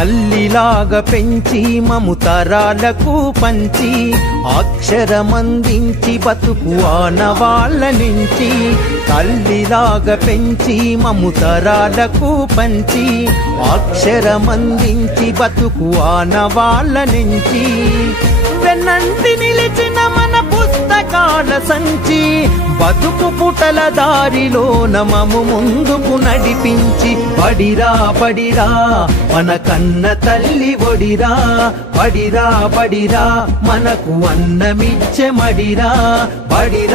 తల్లిలాగా పెంచి మము తరాలకు పంచి అక్షరమందించి బతుకు ఆనవాళ్ళ నుంచి తల్లిలాగా పెంచి మము తరాలకు పంచి అక్షరమందించి బతుకు ఆనవాళ్ళ నుంచి వెన్నంటి నిలిచిన మన పుస్తకాల సంచి బతుకు పుటల దారిలో నమము ముందుకు నడిపించి బడిరా బడిరా మన కన్న తల్లి ఒడిరా బడిరా బడిరా మనకు అన్నమిచ్చే మడిరా బడిరా